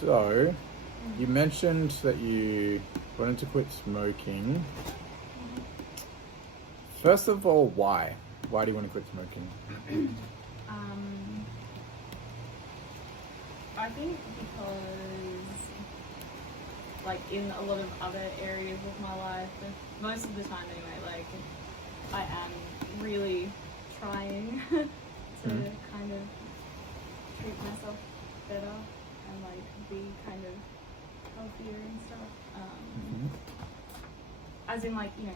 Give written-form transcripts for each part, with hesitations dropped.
So, you mentioned that you wanted to quit smoking. First of all, why? Why do you want to quit smoking? I think because, like, in a lot of other areas of my life, most of the time anyway, like, I am really trying to kind of treat myself better and, like, be kind of healthier and stuff. As in, like, you know,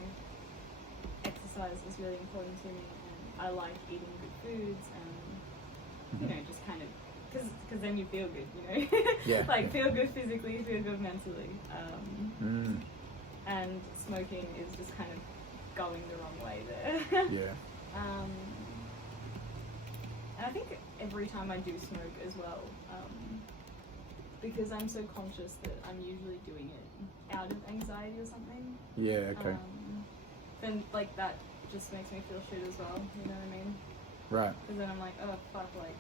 exercise is really important to me, and I like eating good foods and, you know, just kind of, because then you feel good, you know? Yeah. Like, feel good physically, feel good mentally. And smoking is just kind of going the wrong way there. Yeah. And I think every time I do smoke as well, because I'm so conscious that I'm usually doing it out of anxiety or something. Yeah, okay. Then, like, that just makes me feel shit as well, you know what I mean? Right. Because then I'm like, oh, fuck, like,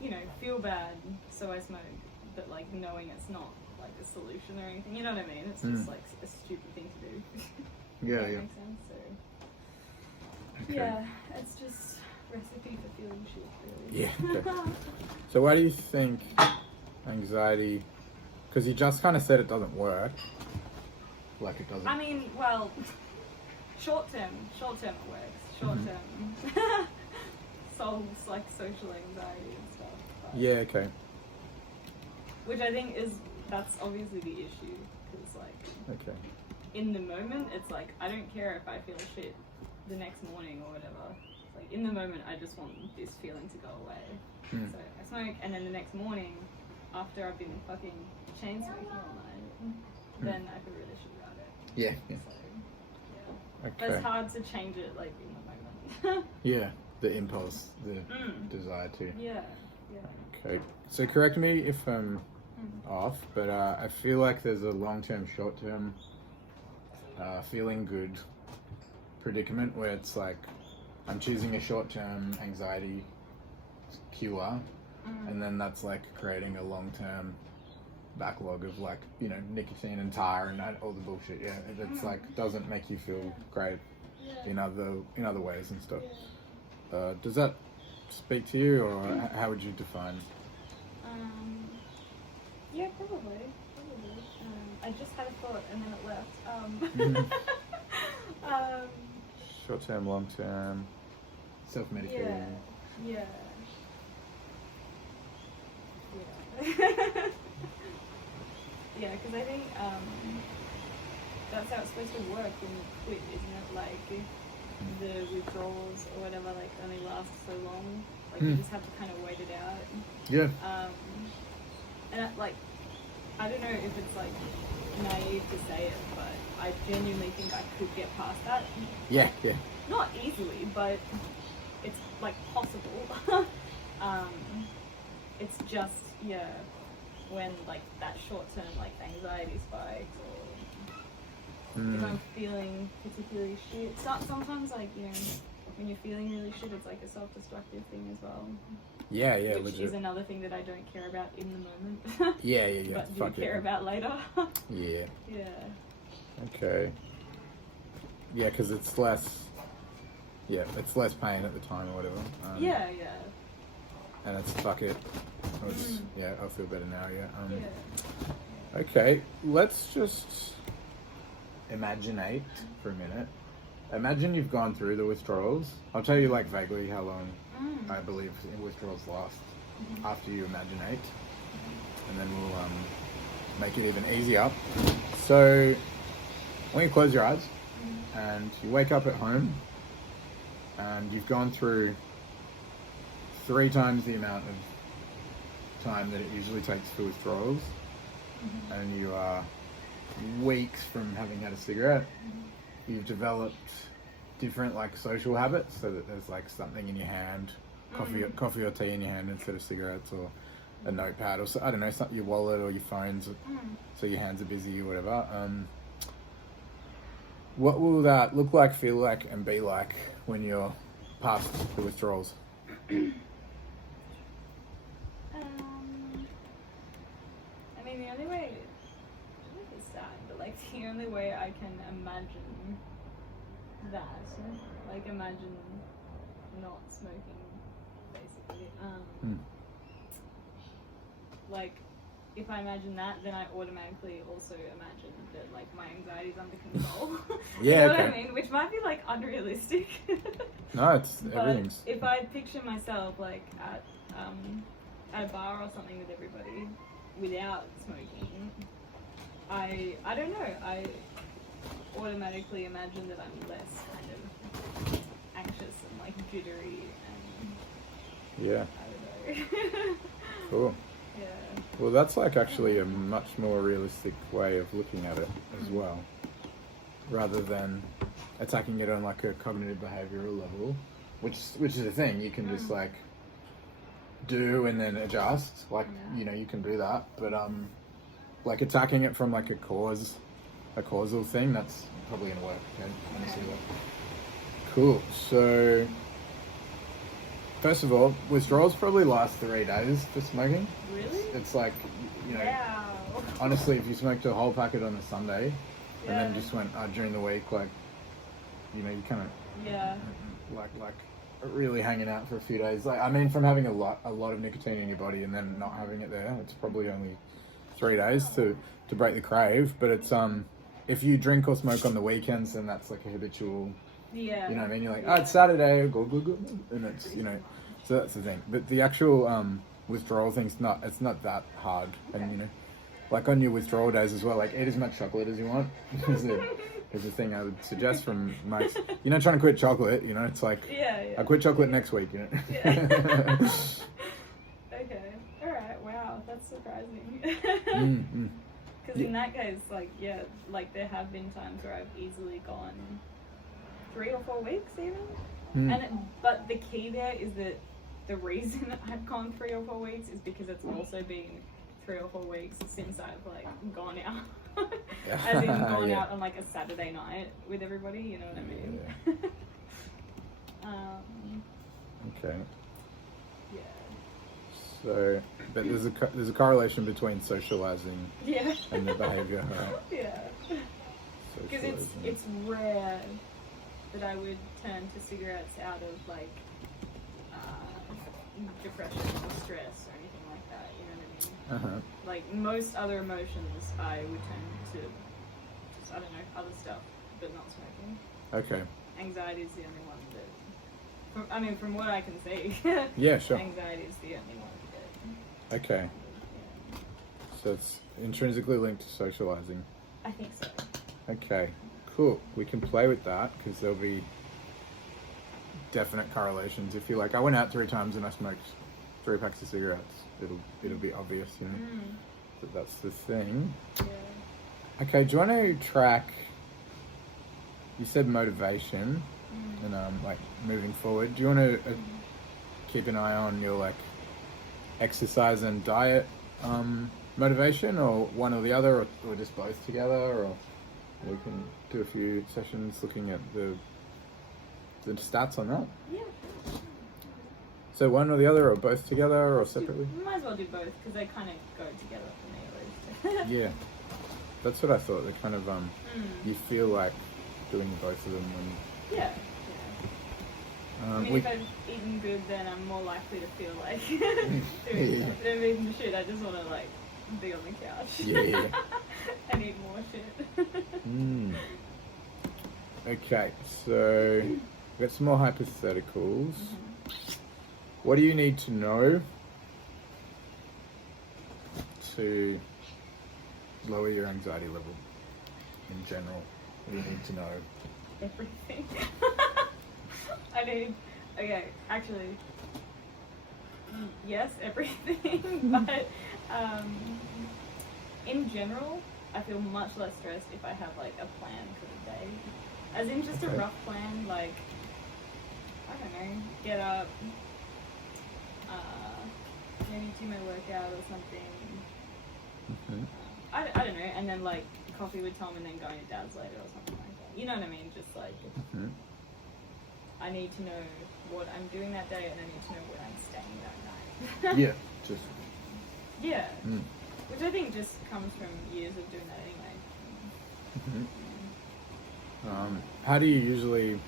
you know, feel bad, so I smoke, but, like, knowing it's not, like, a solution or anything, you know what I mean? It's just, like, a stupid thing to do. Yeah, that yeah. makes sense, so... Okay. Yeah, it's just recipe for feeling shit, really. Yeah, okay. So why do you think anxiety... Because you just kind of said it doesn't work. Like, it doesn't... I mean, well, short term it works. Short term solves, like, social anxiety and stuff. But, Yeah, okay. which I think that's obviously the issue, because, like, Okay. in the moment, it's like, I don't care if I feel shit the next morning or whatever. Like, in the moment, I just want this feeling to go away. So I smoke, and then the next morning, after I've been fucking chain smoking all night, then I feel really shit about it. Yeah, yeah. So, yeah. Okay. But it's hard to change it, like, in the moment. Yeah, the impulse, the desire to. Yeah. Okay, so correct me if I'm off, but I feel like there's a long-term, short-term feeling good predicament where it's like I'm choosing a short-term anxiety cure, and then that's like creating a long-term backlog of, like, you know, nicotine and tar and all the bullshit. Yeah, it's like doesn't make you feel great in other ways and stuff. Does that speak to you, or how would you define? Yeah, probably. I just had a thought and then it left. Short term, long term, self-medicating. Yeah. Yeah, because I think that's how it's supposed to work when you quit, isn't it? Like, the withdrawals or whatever, like, only last so long. Like, you just have to kind of wait it out. Yeah. And I don't know if it's, like, naive to say it, but I genuinely think I could get past that. Yeah. Not easily, but it's, like, possible. It's just, when, like, that short-term, like, anxiety spike, or if I'm feeling particularly shit. Sometimes, like, you know, when you're feeling really shit, it's like a self-destructive thing as well. Yeah, Which legit. is another thing that I don't care about in the moment. Yeah. But do care about later. Yeah. Yeah. Okay. Yeah, because it's less pain at the time or whatever. Yeah. And it's fuck it. I'll feel better now. Yeah. Okay, let's just imaginate for a minute. Imagine you've gone through the withdrawals. I'll tell you, like, vaguely how long I believe withdrawals last after you imaginate, and then we'll make it even easier. So when you close your eyes and you wake up at home and you've gone through 3 times the amount of time that it usually takes for withdrawals, and you are weeks from having had a cigarette, you've developed different, like, social habits, so that there's, like, something in your hand, coffee or tea in your hand instead of cigarettes, or a notepad, or so, I don't know, something, your wallet or your phones, so your hands are busy or whatever. What will that look like, feel like, and be like when you're past the withdrawals? the only way, it's sad, but like the only way I can imagine that, like imagine not smoking, basically. Like, if I imagine that, then I automatically also imagine that like my anxiety's under control. Yeah, you know okay. what I mean? Which might be like unrealistic. No, it's But everything's. if I picture myself like at a bar or something with everybody without smoking, I don't know. I automatically imagine that I'm less kind of anxious and like jittery and Yeah. I don't know. Cool. Yeah. Well, that's like actually a much more realistic way of looking at it as well, rather than attacking it on like a cognitive behavioral level, which is a thing you can just like do and then adjust. Like you know you can do that, but like attacking it from like a causal thing, that's probably gonna work. Okay, honestly, cool. So first of all, withdrawals probably last 3 days for smoking. Really? It's like, you know, Wow. honestly, if you smoked a whole packet on a Sunday and then Yeah. just went during the week, like, you know, you kind of Yeah. like really hanging out for a few days. Like, I mean, from having a lot of nicotine in your body and then not having it there, it's probably only 3 days to break the crave. But it's if you drink or smoke on the weekends, then that's like a habitual. Yeah. You know what I mean? You're like, oh, it's Saturday, go, and it's, you know, so that's the thing. But the actual withdrawal thing's it's not that hard. And, you know, like on your withdrawal days as well, like eat as much chocolate as you want. Is the thing I would suggest from my, you're not trying to quit chocolate, you know, it's like, Yeah. I quit chocolate next week, you know. Yeah. Okay. All right. Wow, that's surprising. Because in that case, like, yeah, like there have been times where I've easily gone 3 or 4 weeks even. But the key there is that the reason I've gone 3 or 4 weeks is because it's also been 3 or 4 weeks since I've like gone out. As in gone out on like a Saturday night with everybody, you know what I mean? Okay. Yeah. So, but there's a correlation between socializing Yeah. and the behavior, right? Yeah. Because it's rare that I would turn to cigarettes out of like depression or stress or anything like that, you know what I mean? Like most other emotions I would turn to just, I don't know, other stuff, but not smoking. Okay. Anxiety is the only one that, from what I can see, Yeah, sure. anxiety is the only one that, Okay. yeah. So it's intrinsically linked to socializing. I think so. Okay, cool. We can play with that because there'll be definite correlations. If you're like, I went out 3 times and I smoked 3 packs of cigarettes, it'll be obvious, you know, that that's the thing. Yeah. Okay, do you want to track? You said motivation and like moving forward. Do you want to keep an eye on your like exercise and diet motivation, or one or the other, or just both together, or we can do a few sessions looking at the stats on that? Yeah. So one or the other, or both together, or separately? Might as well do both because they kind of go together for me at least. Yeah, that's what I thought. They kind of you feel like doing both of them when. Yeah. I mean, if I've eaten good, then I'm more likely to feel like doing stuff. If I'm eating shit, I just want to like be on the couch. Yeah. And eat more shit. Okay, so we've got some more hypotheticals. What do you need to know to lower your anxiety level in general? What do you need to know? Everything. Okay, actually, yes, everything, but in general, I feel much less stressed if I have like a plan for the day. As in just a rough plan, like, I don't know, get up, maybe do my workout or something. I don't know, and then like coffee with Tom and then going to Dad's later or something like that. You know what I mean? Just like, I need to know what I'm doing that day and I need to know where I'm staying that night. Yeah, just. Yeah. which I think just comes from years of doing that anyway. How do you usually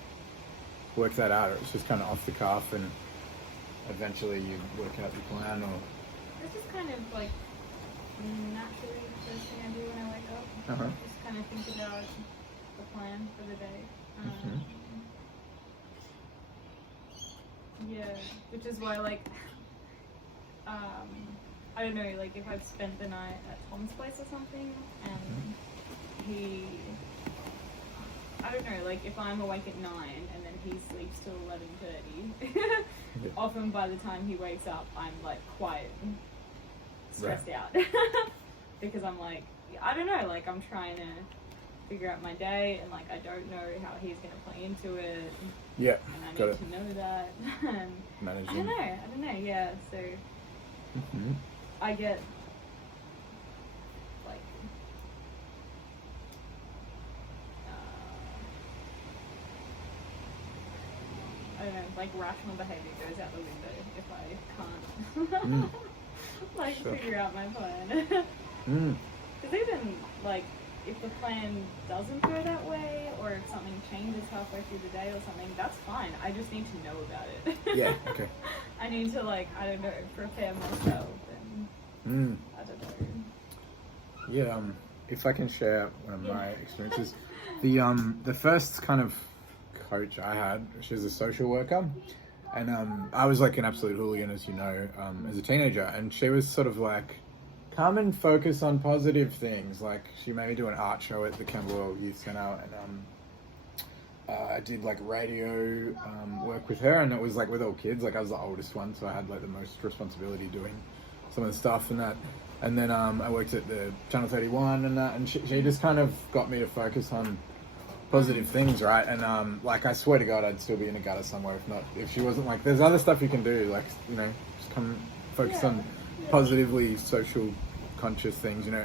work that out? Or it's just kind of off the cuff and eventually you work out your plan, or? It's just kind of like naturally the first thing I do when I wake up. Just kind of think about the plan for the day. Yeah, which is why like I don't know, like if I've spent the night at Tom's place or something and I don't know, like if I'm awake at 9 and then he sleeps till 11:30, often by the time he wakes up I'm like quite stressed out because I'm like, I don't know, like I'm trying to figure out my day and like I don't know how he's going to play into it. Yeah, and I need to know that. And managing. I don't know, yeah, so I get like I don't know, like rational behavior goes out the window if I can't like figure out my plan. Because even like if the plan doesn't go that way, or if something changes halfway through the day or something, that's fine. I just need to know about it. Yeah, okay. I need to like, I don't know, prepare myself and I don't know. Yeah, if I can share one of my experiences. The first kind of coach I had, she's a social worker, and I was like an absolute hooligan, as you know, as a teenager, and she was sort of like, come and focus on positive things. Like she made me do an art show at the Camberwell Youth Centre, and I did like radio work with her, and it was like with all kids. Like I was the oldest one, so I had like the most responsibility doing some of the stuff and that. And then I worked at the Channel 31 and that, and she just kind of got me to focus on positive things, right? And like I swear to God, I'd still be in a gutter somewhere if she wasn't like, there's other stuff you can do, like, you know, just come focus on positively social conscious things, you know.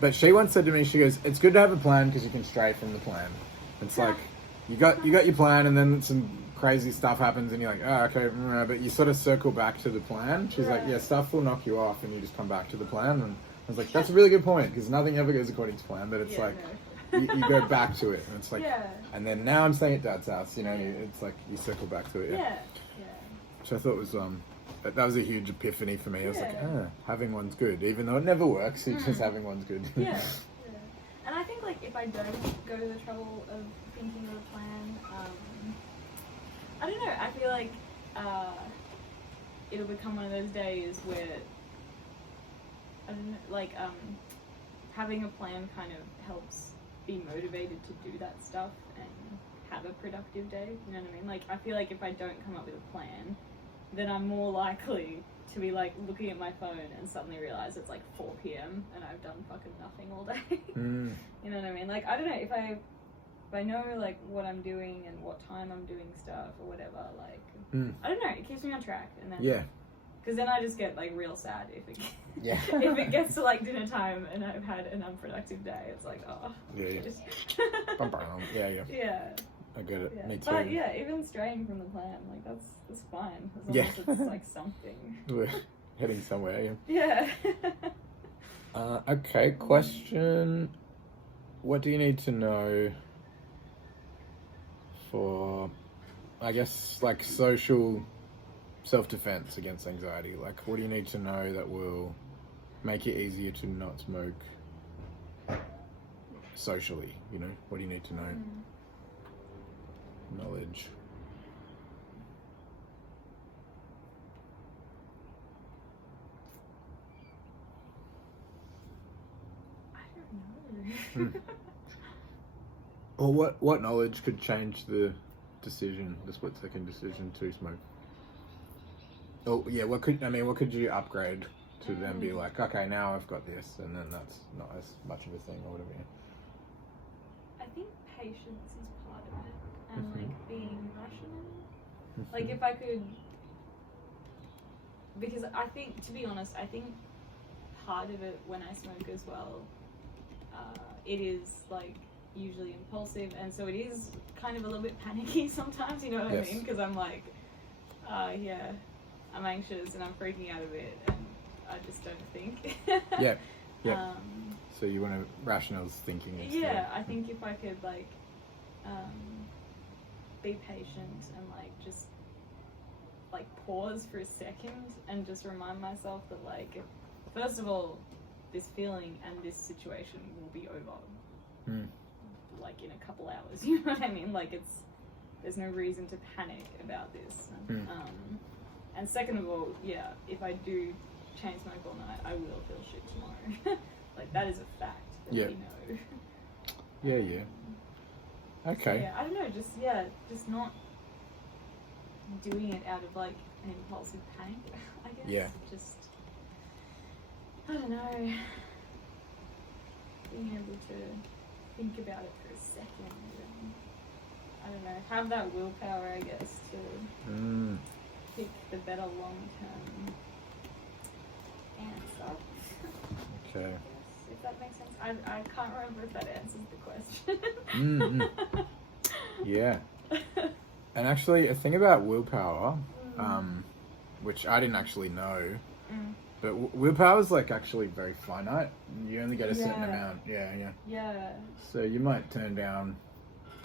But she once said to me, she goes, it's good to have a plan because you can stray from the plan. It's like you got your plan, and then some crazy stuff happens and you're like, oh, okay, but you sort of circle back to the plan. She's like, yeah, stuff will knock you off and you just come back to the plan. And I was like, that's a really good point, because nothing ever goes according to plan, but it's like you go back to it, and it's like, and then now I'm staying at Dad's house, you know. It's like you circle back to it. Which I thought was that was a huge epiphany for me. I was like, having one's good, even though it never works. Just having one's good. And I think like if I don't go to the trouble of thinking of a plan, I don't know, I feel like it'll become one of those days where I don't know, like having a plan kind of helps be motivated to do that stuff and have a productive day, you know what I mean? Like I feel like if I don't come up with a plan, then I'm more likely to be like looking at my phone and suddenly realize it's like 4 p.m. and I've done fucking nothing all day. You know what I mean? Like I don't know, if I know like what I'm doing and what time I'm doing stuff or whatever, like I don't know, it keeps me on track. And then because then I just get like real sad if it if it gets to like dinner time and I've had an unproductive day. It's like, oh yeah. I get it. Me too. But yeah, even straying from the plan, like that's fine as long as it's like something. We're heading somewhere. Yeah. Okay. Question: what do you need to know for, I guess, like social self-defense against anxiety? Like, what do you need to know that will make it easier to not smoke socially? You know, what do you need to know? Knowledge. I don't know. Or what knowledge could change the split-second decision to smoke? Oh yeah, what could you upgrade to then be like, okay, now I've got this, and then that's not as much of a thing or whatever. I think patience is part of it, and like being rational. Like if I could, because I think, to be honest, I think part of it when I smoke as well, it is like usually impulsive, and so it is kind of a little bit panicky sometimes, you know what I mean? Because I'm like, I'm anxious and I'm freaking out a bit, and I just don't think. Yeah. So you want to rational thinking instead. Yeah, I think if I could like be patient and like just like pause for a second and just remind myself that like first of all, this feeling and this situation will be over like in a couple hours. You know what I mean? Like there's no reason to panic about this. And second of all, yeah, if I do chain smoke all night, I will feel shit tomorrow. Like that is a fact that we know. Okay. So, yeah, I don't know, just not doing it out of like an impulsive panic, I guess. Yeah. Just, I don't know, being able to think about it for a second and, I don't know, have that willpower, I guess, to pick the better long-term answer. Okay. If that makes sense. I can't remember if that answers the question. Yeah. And actually, a thing about willpower, which I didn't actually know, but willpower is like actually very finite. You only get a certain amount. Yeah. So you might turn down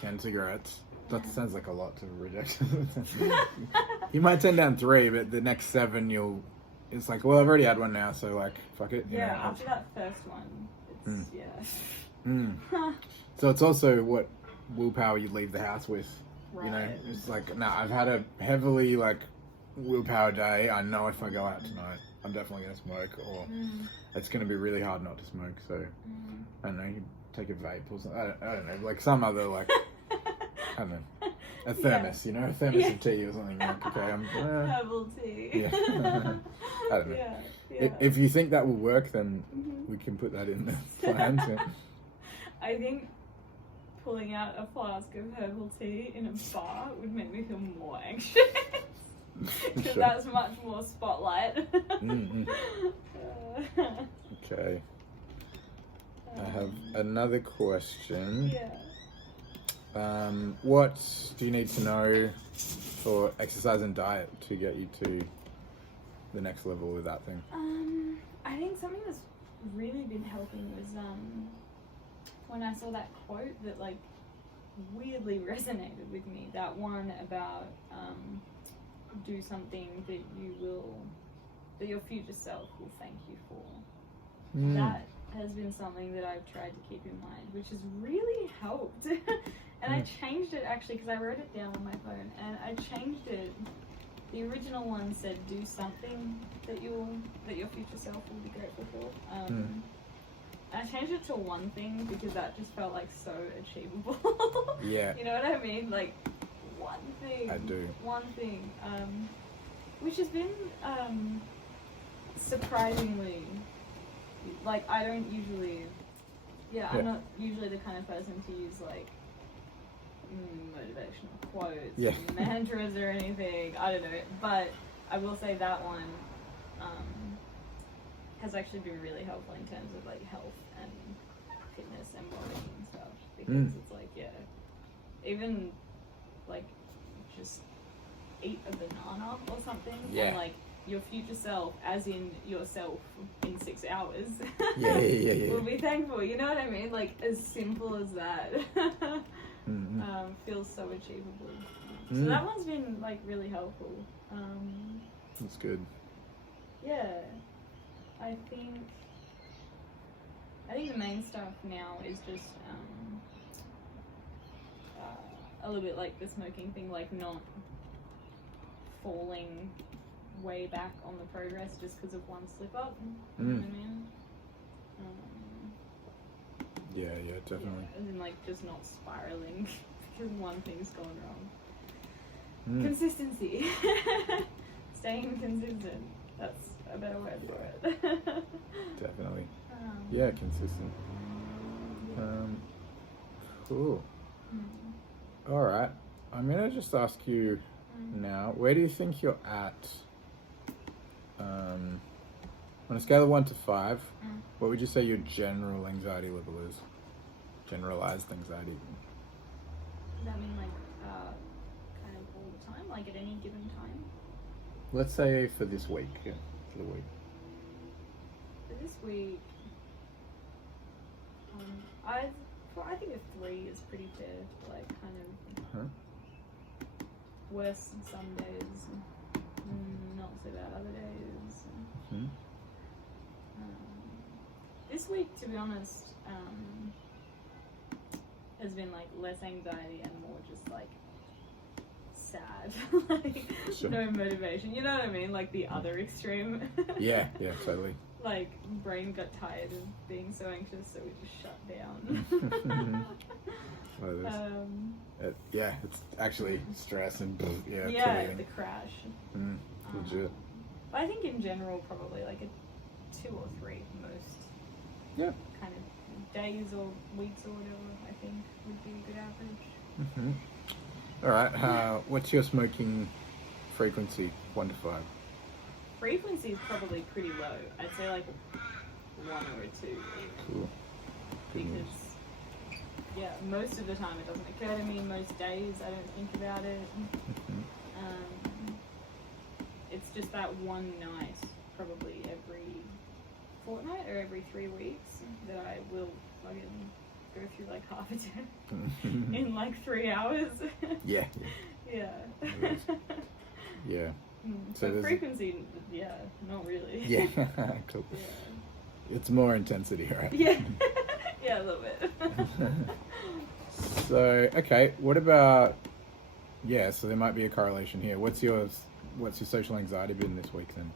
10 cigarettes. That sounds like a lot to reject. You might turn down 3, but the next 7 it's like, well, I've already had one now, so like, fuck it. Yeah, after that first one, it's, So it's also what willpower you leave the house with. Right. You know, it's like, I've had a heavily like willpower day. I know if I go out tonight, I'm definitely going to smoke, or it's going to be really hard not to smoke. So I don't know, you take a vape or something. I don't know, like some other like, I don't know. A thermos, you know, a thermos of tea or something. Like, okay, herbal tea. Yeah. I don't know. If you think that will work, then we can put that in the plans. I think pulling out a flask of herbal tea in a bar would make me feel more anxious. Because that's much more spotlight. Okay. I have another question. Yeah. What do you need to know for exercise and diet to get you to the next level with that thing? I think something that's really been helping was when I saw that quote that like weirdly resonated with me. That one about do something that your future self will thank you for. That has been something that I've tried to keep in mind, which has really helped. And I changed it actually because I wrote it down on my phone, and I changed it. The original one said do something that your future self will be grateful for. I changed it to one thing because that just felt like so achievable. Yeah. You know what I mean? Like one thing. I do. One thing. Which has been surprisingly, like I don't usually, I'm not usually the kind of person to use like motivational quotes, mantras or anything. I don't know, but I will say that one has actually been really helpful in terms of like health and fitness and body and stuff, because it's like even like just eat a banana or something and like your future self, as in yourself in 6 hours, will be thankful. You know what I mean? Like as simple as that. Feels so achievable. So that one's been like really helpful. That's good. Yeah, I think the main stuff now is just a little bit like the smoking thing, like not falling way back on the progress just because of one slip up. You know what I mean? Yeah, definitely. Yeah, as in like just not spiraling because one thing's gone wrong. Consistency. Staying consistent. That's a better word for it. Definitely. Yeah, consistent. Cool. Alright. I'm gonna just ask you now, where do you think you're at on a scale of 1 to 5, what would you say your general anxiety level is? Generalized anxiety. Does that mean like kind of all the time, like at any given time? Let's say for this week, for the week. For this week, I think a 3 is pretty fair. Like kind of worse some days, not so bad other days. This week, to be honest, has been like less anxiety and more just like sad, like Sure. no motivation. You know what I mean? Like the other extreme. Yeah, totally. Like brain got tired of being so anxious, so we just shut down. It's actually stress and yeah, the crash. Legit. But I think in general, probably like a 2 or 3 most. Yeah. Kind of days or weeks or whatever. I think would be a good average. All right. What's your smoking frequency? 1 to 5. Frequency is probably pretty low. I'd say like 1 or a 2. Cool. Because most of the time it doesn't occur to me. Most days I don't think about it. It's just that one night, probably every fortnight or every 3 weeks, that I will fucking go through like half a day in like 3 hours. Yeah. So frequency, not really. Yeah. Cool. Yeah. It's more intensity, right? Yeah. Yeah, a little bit. So, okay, what about, so there might be a correlation here. What's your social anxiety been this week then?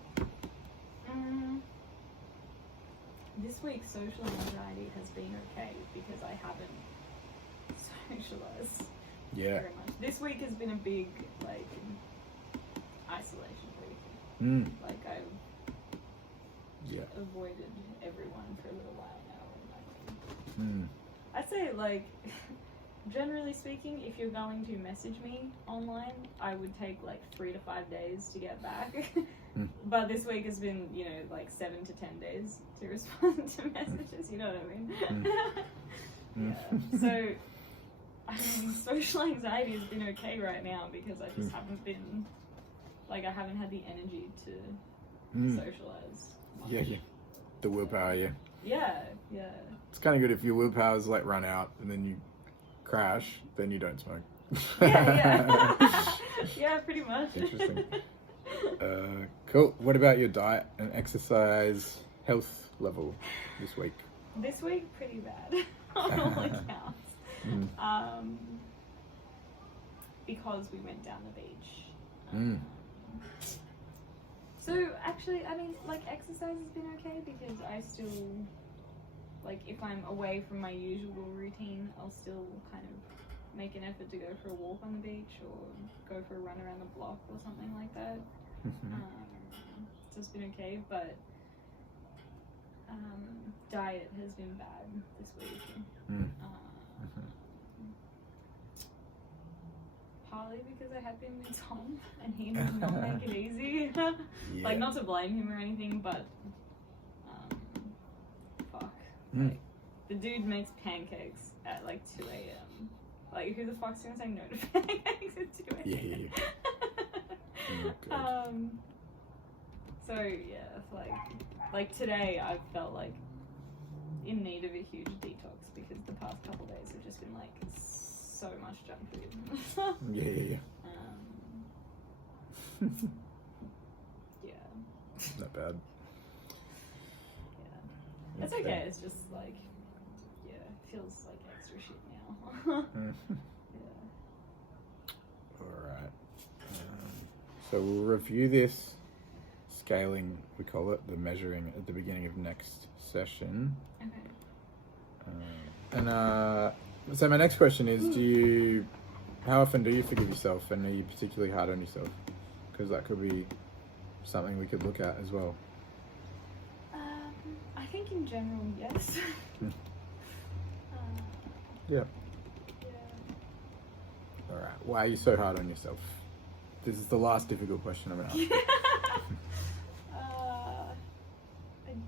This week social anxiety has been okay because I haven't socialized very much. This week has been a big, like, isolation week. Like, I've avoided everyone for a little while now. I'd say, like, generally speaking, if you're going to message me online, I would take like 3 to 5 days to get back. But this week has been, like 7 to 10 days to respond to messages. You know what I mean? So, I mean, social anxiety has been okay right now because I just haven't been, like, I haven't had the energy to socialize much. Yeah. The willpower, Yeah. It's kind of good if your willpower's like run out and then you crash, then you don't smoke. Yeah, pretty much. Interesting. Cool. What about your diet and exercise health level this week? This week, pretty bad on all accounts. Because we went down the beach. So actually, I mean, like, exercise has been okay because I still, like, if I'm away from my usual routine, I'll still kind of make an effort to go for a walk on the beach or go for a run around the block or something like that. So it's been okay, but diet has been bad this week. Partly because I have been with Tom and he did not make it easy. Like, not to blame him or anything, but fuck. Like, the dude makes pancakes at like 2 a.m. Like, who the fuck's gonna say no to pancakes at 2 a.m.? So yeah, like today I felt like in need of a huge detox because the past couple days have just been like so much junk food. Not bad. It's okay. It's just like, it feels like extra shit now. Alright. So we'll review this scaling, we call it, the measuring at the beginning of next session. Okay. So my next question is, how often do you forgive yourself, and are you particularly hard on yourself? Because that could be something we could look at as well. I think in general, yes. Yeah. Alright, why are you so hard on yourself? This is the last difficult question I'm going to ask. I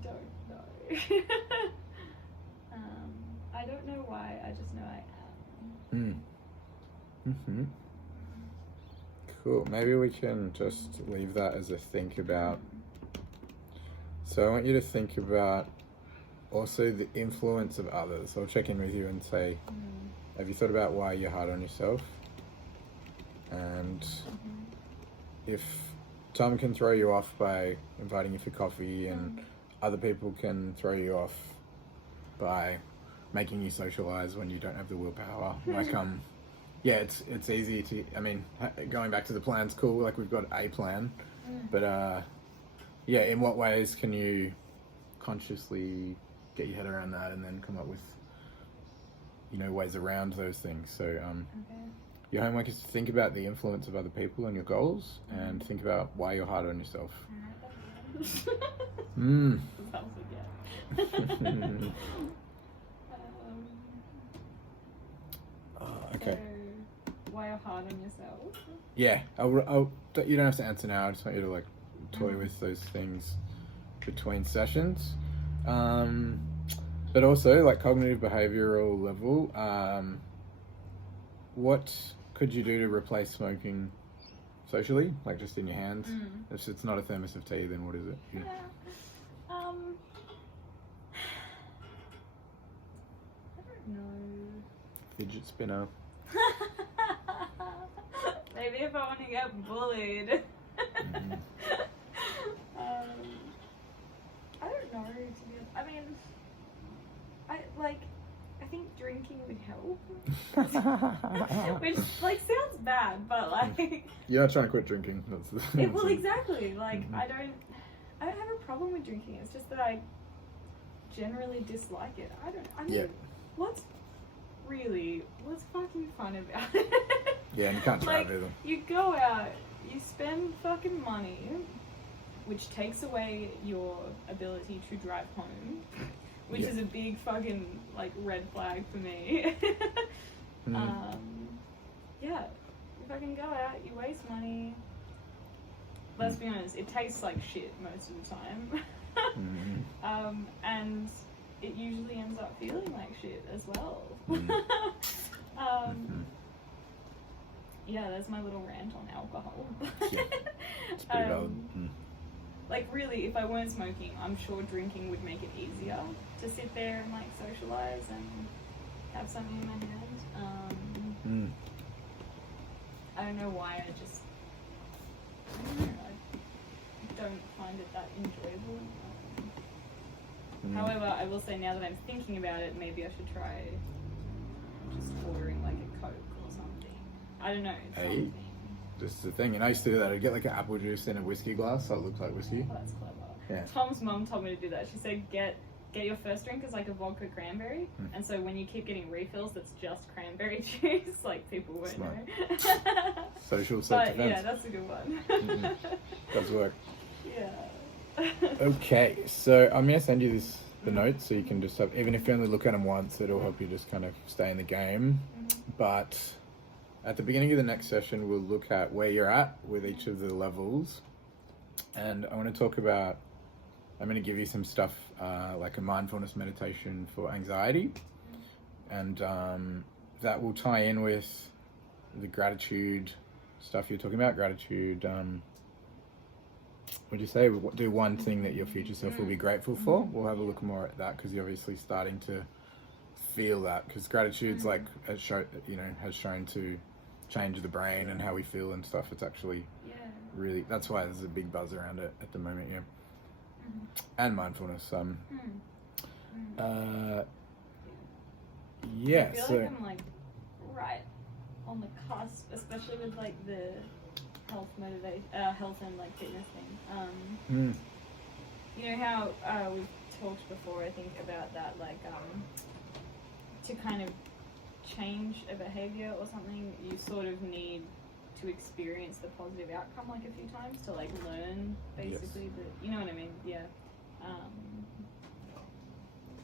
don't know. I don't know why, I just know I am. Cool, maybe we can just leave that as a think about. So I want you to think about also the influence of others. I'll check in with you and say, have you thought about why you're hard on yourself? And if Tom can throw you off by inviting you for coffee, and other people can throw you off by making you socialize when you don't have the willpower, like yeah, it's easy to, I mean, going back to the plan's cool, like we've got a plan, but yeah, in what ways can you consciously get your head around that and then come up with, you know, ways around those things? So your homework is to think about the influence of other people and your goals, and think about why you're hard on yourself. Okay. So, why you're hard on yourself? Yeah, you don't have to answer now. I just want you to like toy with those things between sessions. But also, like cognitive behavioral level, what could you do to replace smoking socially, like just in your hands? If it's not a thermos of tea, then what is it? Yeah. I don't know. Fidget spinner. Maybe if I want to get bullied. I don't know. I mean, I think drinking would help. Which like sounds bad, but like You're not trying to quit drinking. well, exactly. Like I don't have a problem with drinking. It's just that I generally dislike it. I mean, what's fucking fun about it? Yeah, and you can't drive like, either. You go out, you spend fucking money, which takes away your ability to drive home, which is a big fucking like red flag for me. Yeah, you fucking go out, you waste money. Let's be honest, it tastes like shit most of the time. And it usually ends up feeling like shit as well. Yeah, that's my little rant on alcohol. It's pretty valid. Like really, if I weren't smoking, I'm sure drinking would make it easier to sit there and like socialize and have something in my hand. I don't know why, I don't know, I don't find it that enjoyable. However, I will say now that I'm thinking about it, maybe I should try just ordering like a Coke or something. I don't know. Hey, this is the thing. And I used to do that. I'd get like an apple juice in a whiskey glass so it looks like whiskey. Oh, that's clever. Yeah. Tom's mum told me to do that. She said get your first drink as like a vodka cranberry, and so when you keep getting refills that's just cranberry juice, like people won't know. Social But self-defense. yeah, that's a good one. Does work. Yeah. Okay, so I'm going to send you the notes so you can just have, even if you only look at them once, it'll help you just kind of stay in the game. But at the beginning of the next session, we'll look at where you're at with each of the levels. And I want to talk about, I'm going to give you some stuff like a mindfulness meditation for anxiety. And that will tie in with the gratitude stuff you're talking about. Gratitude, would you say, do one thing that your future self will be grateful for? We'll have a look more at that because you're obviously starting to feel that, because gratitude's like has shown to change the brain and how we feel and stuff. It's actually really, that's why there's a big buzz around it at the moment. And mindfulness. Yeah. I feel like I'm like right on the cusp, especially with like the health and like fitness thing. You know how we've talked before, I think, about that, like to kind of change a behavior or something, you sort of need to experience the positive outcome like a few times to like learn basically you know what I mean?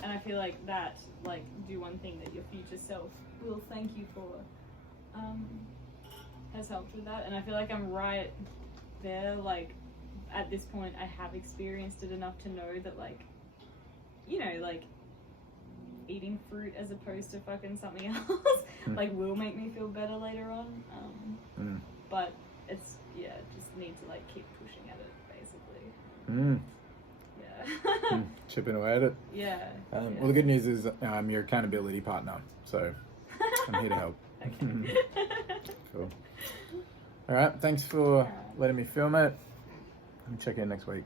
And I feel like that, like, do one thing that your future self will thank you for, has helped with that. And I feel like I'm right there, like, at this point I have experienced it enough to know that, like, you know, like, eating fruit as opposed to fucking something else, like, will make me feel better later on. But it's, just need to, like, keep pushing at it, basically. Chipping away at it. Yeah. Well, the good news is I'm your accountability partner, so I'm here to help. Cool. All right, thanks for letting me film it. I'll check in next week.